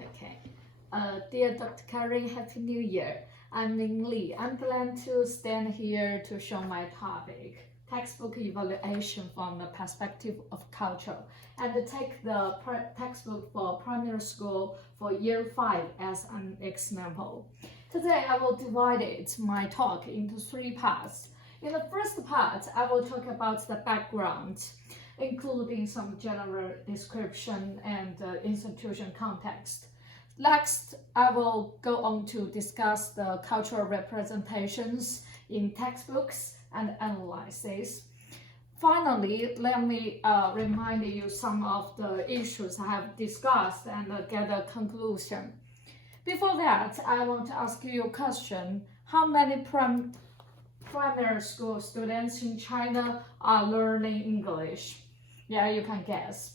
Okay. Dear Dr. Karen, Happy New Year. I'm Ming. I'm glad to stand here to show my topic, textbook evaluation from the perspective of culture, and take the textbook for primary school for year 5 as an example. Today, I will divide my talk into 3 parts. In the first part, I will talk about the background, including some general description and institution context. Next, I will go on to discuss the cultural representations in textbooks and analysis. Finally, let me remind you some of the issues I have discussed and get a conclusion. Before that, I want to ask you a question. How many primary school students in China are learning English? Yeah, you can guess.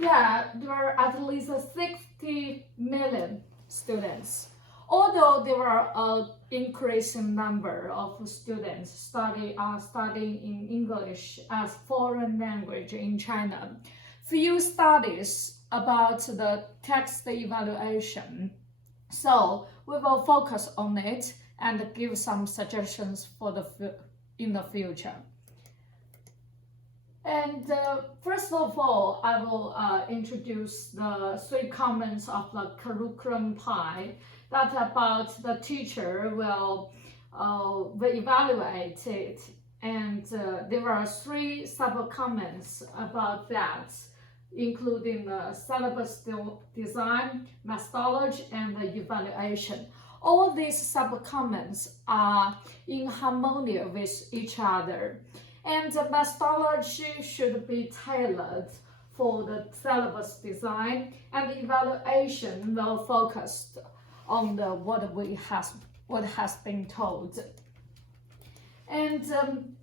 Yeah, there are at least 60 million students. Although there are an increasing number of students studying in English as foreign language in China, few studies about the text evaluation. So we will focus on it and give some suggestions for in the future. And first of all, I will introduce the 3 comments of the curriculum pie that about the teacher will evaluate it. And there are 3 sub-comments about that, including the syllabus design, methodology, and the evaluation. All these sub-comments are in harmony with each other. And the methodology should be tailored for the syllabus design, and the evaluation will focus on what has been told. And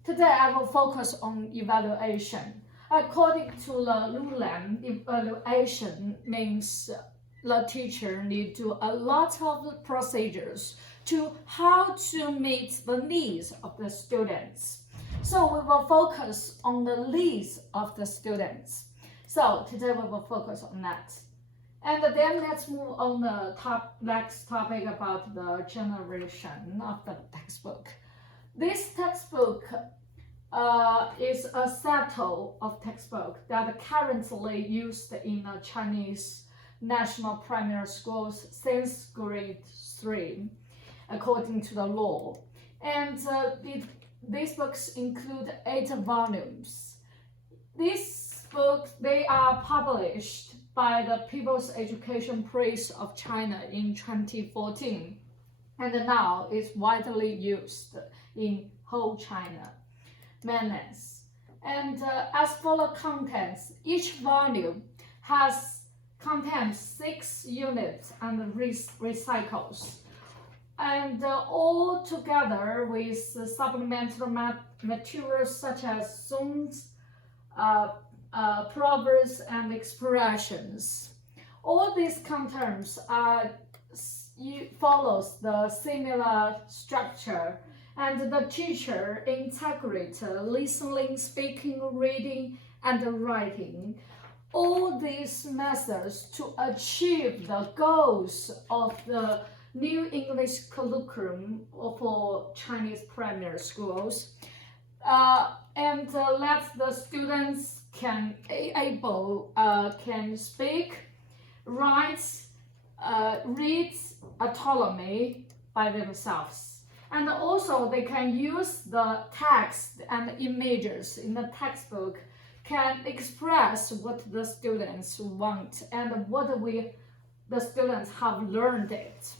today I will focus on evaluation. According to the Lulan, evaluation means the teacher needs to do a lot of procedures to how to meet the needs of the students. So we will focus on the needs of the students. So today we will focus on that. And then let's move on the next topic about the generation of the textbook. This textbook is a set of textbooks that currently used in the Chinese national primary schools since grade 3, according to the law. And these books include 8 volumes. These books, they are published by the People's Education Press of China in 2014, and now it's widely used in whole China mainland. And as for the contents, each volume contains 6 units and recycles. And all together with supplementary materials such as songs, proverbs, and expressions. All these contents follows the similar structure, and the teacher integrates listening, speaking, reading, and writing. All these methods to achieve the goals of the new English curriculum for Chinese primary schools, and let the students can speak, write, read autonomy by themselves, and also they can use the text and images in the textbook, can express what the students want and what the students have learned it.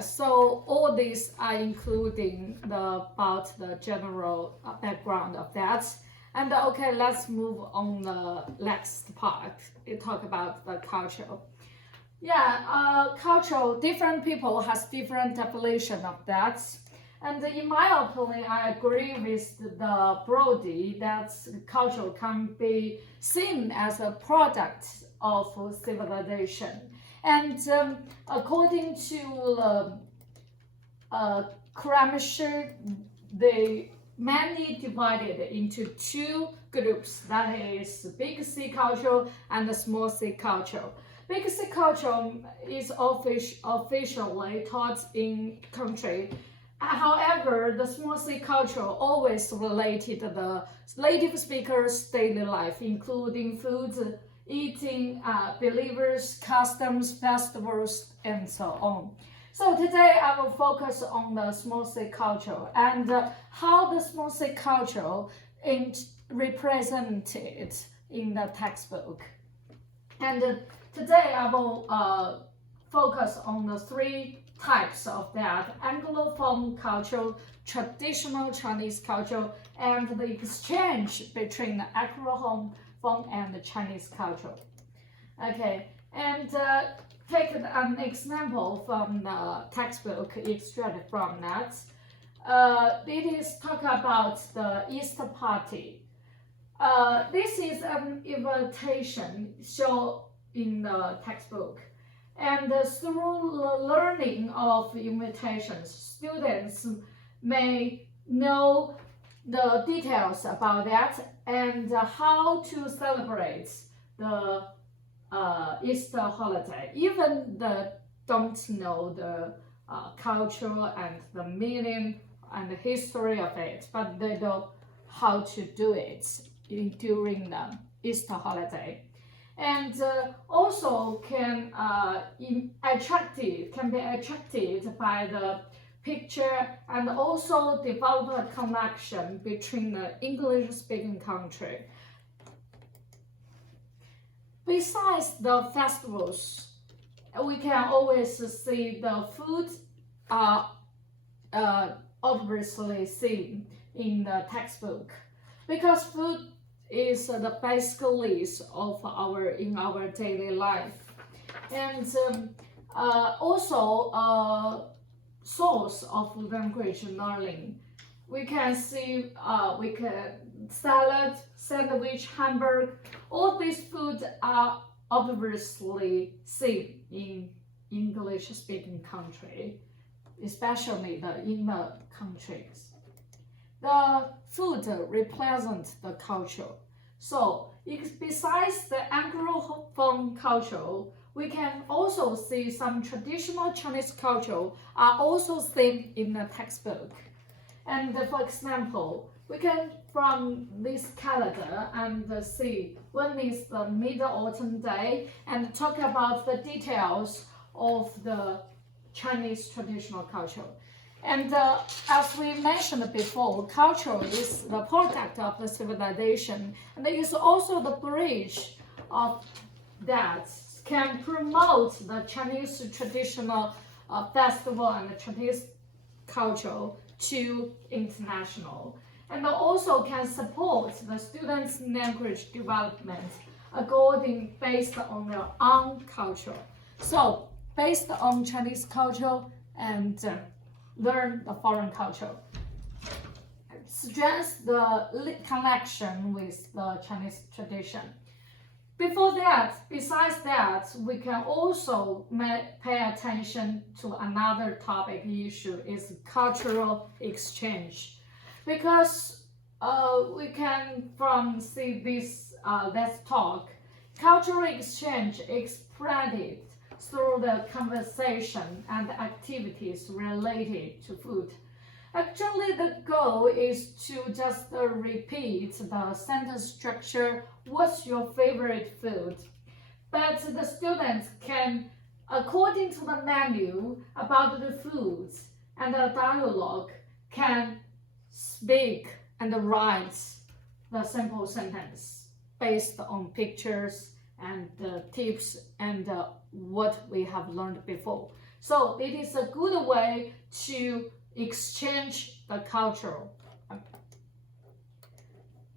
So all these are including about the general background of that. And okay, let's move on the next part. We talk about the culture. Cultural, different people has different definition of that. And in my opinion, I agree with the Brody that culture can be seen as a product of civilization. And according to Kramisher, they mainly divided into 2 groups, that is big C culture and the small c culture. Big C culture is officially taught in country. However, the small c culture always related to the native speakers' daily life, including food, eating, believers, customs, festivals, and so on. So today I will focus on the small c culture and how the small c culture is represented in the textbook. And today I will focus on the three types of that: Anglophone culture, traditional Chinese culture, and the exchange between the Anglophone and the Chinese culture. Okay, and take an example from the textbook extract from that. It is talk about the Easter party. This is an invitation shown in the textbook. And through the learning of invitations, students may know the details about that and how to celebrate the Easter holiday. Even they don't know the culture and the meaning and the history of it, but they know how to do it during the Easter holiday. And also can be attracted by the picture and also develop a connection between the English-speaking country. Besides the festivals, we can always see the food obviously seen in the textbook, because food is the basic list of our daily life, and also a source of language learning. We can see salad, sandwich, hamburger. All these foods are obviously seen in English-speaking country, especially in the countries. The food represents the culture. So besides the Anglophone culture, we can also see some traditional Chinese culture are also seen in the textbook. And for example, we can from this calendar and see when is the Mid-Autumn Day and talk about the details of the Chinese traditional culture. And as we mentioned before, culture is the product of the civilization, and it is also the bridge of that can promote the Chinese traditional festival and the Chinese culture to international, and also can support the students' language development based on their own culture. So based on Chinese culture and learn the foreign culture, strengthen the connection with the Chinese tradition. Before that, besides that, we can also pay attention to another topic issue is cultural exchange, because we can from see this let's talk. Cultural exchange is spread through the conversation and activities related to food. Actually, the goal is to just repeat the sentence structure, what's your favorite food? But the students can, according to the menu about the foods and the dialogue, can speak and write the simple sentence based on pictures and tips and what we have learned before. So it is a good way to exchange the culture.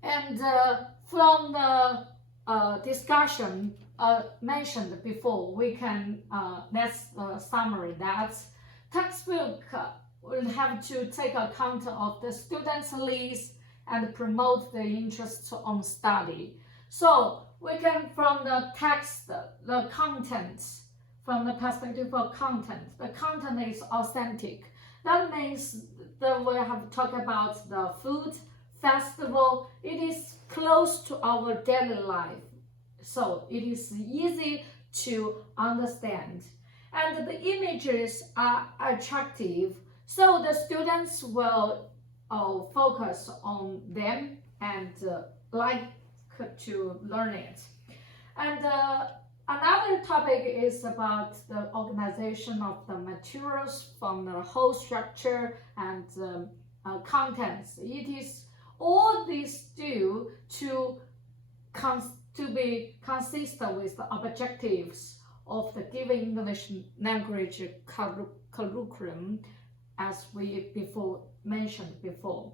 And from the discussion mentioned before, we can let's summary that textbook will have to take account of the students' needs and promote their interest on study. So we can, from the text, the content, from the perspective of content, the content is authentic. That means that we have to talk about the food, festival, it is close to our daily life. So it is easy to understand. And the images are attractive, so the students will focus on them and like to learn it. And another topic is about the organization of the materials from the whole structure and contents. It is all these due to be consistent with the objectives of the given English language curriculum, as we mentioned before.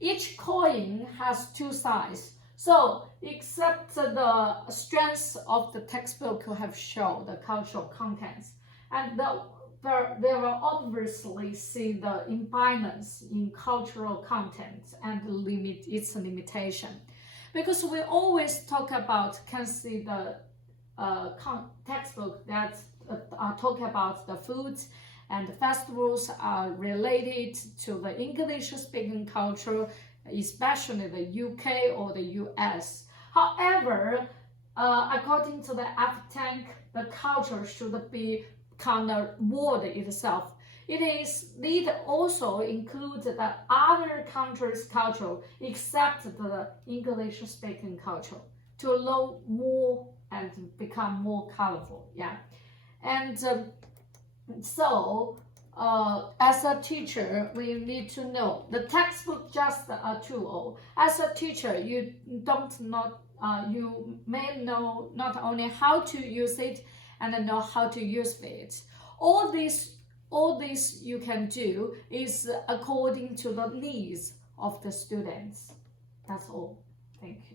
Each coin has two sides. So, except the strengths of the textbook have shown the cultural contents, and there will obviously see the imbalance in cultural content and its limitation. Because we always can see the textbook that talk about the foods and the festivals are related to the English-speaking culture, especially the UK or the US. However, according to the F-Tank, the culture should be kind of word itself. It also includes the other countries' culture except the English-speaking culture to know more and become more colorful. Yeah, and so as a teacher, we need to know the textbook just a tool. As a teacher, you may know not only how to use it and know how to use it. All this you can do is according to the needs of the students. That's all. Thank you.